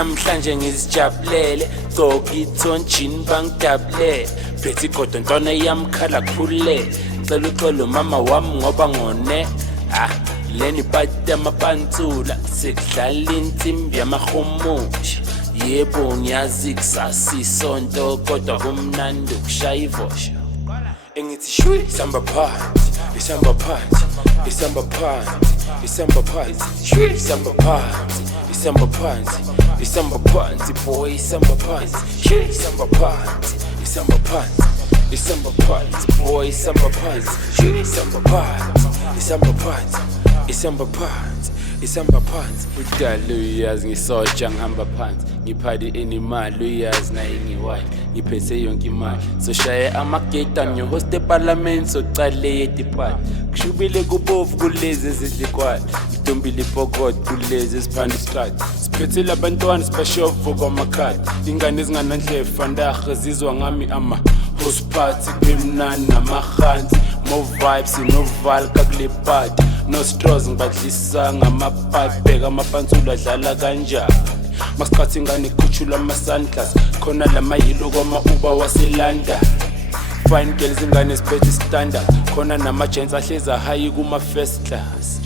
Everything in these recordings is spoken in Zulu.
namhlanje ngizijabulele gqoka ithonjini bangidabulele phethe igodo ntwana yamkhala khulele cela uxolo mama wami ngoba ngone leni pati yamapantsula sekudlala insimbi yamahumusha yebo ngiyazi kusasa isonto kodwa kumnandi ukushaya ivosha engithi shwi samba phansi isamba phansi isamba phansi isamba phansi shwi samba phansi isamba phansi isamba phansi boy isamba phansi shwi samba phansi isamba phansi isamba phansi boy isamba phansi shwi samba phansi isamba phansi isamba phansi isamba phansi udala uyazi ngisoja ngihamba phansi ngiphali inimali uyazi naye ngiwayo ngiphethe yonke imali soshaye amagate ngiyohost eparliament socale yetipati kushubile kubovu kulezi ezidlikwala ngidombile ipokot kulezi eziphanda istrati siphethe labantwana sibashovu kwamakhadi ingane ezinganandlefa ndahe zizwa ngami house party bimnani namahansi more vibes novalka kule party no straws ngibadlisa ngamapipe bheka amapansula adlala kanjani masikhathi ingane ikhuchula ama-sunglass khona lamayilo kwama-uber waselanda fine girls ingane siphethe standard khona nama-gents ahleza hayi kuma-first class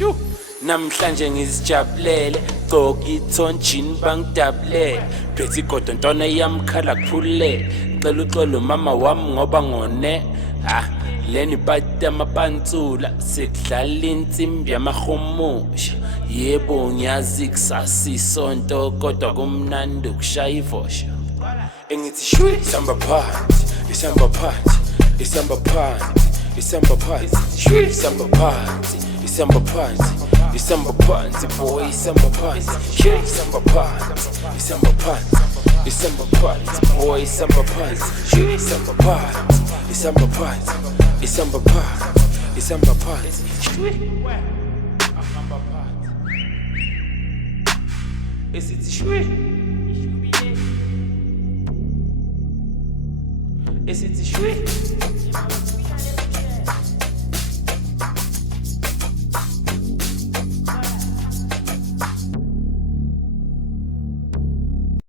namhlanje ngizijabulele gqoka ithonjini bangidabulele phethe igodo ntwana yamkhala khulele cela uxolo mama wami ngoba ngone leni pati yamapantsula sekudlala insimbi yamahumusha yebo ngiyazi kusasa isonto kodwa kumnandi ukushaya ivosha engithi shwi samba phansi isamba phansi isamba phansi isamba phansi shwi samba phansi isamba phansi isamba phansi boy isamba phansi shwi samba phansi isamba phansi isamba phansi boy isamba phansi shwi samba phansi isamba phansi isamba phansi isamba phansi shwi ahamba phansi esithi shwi esithi shwi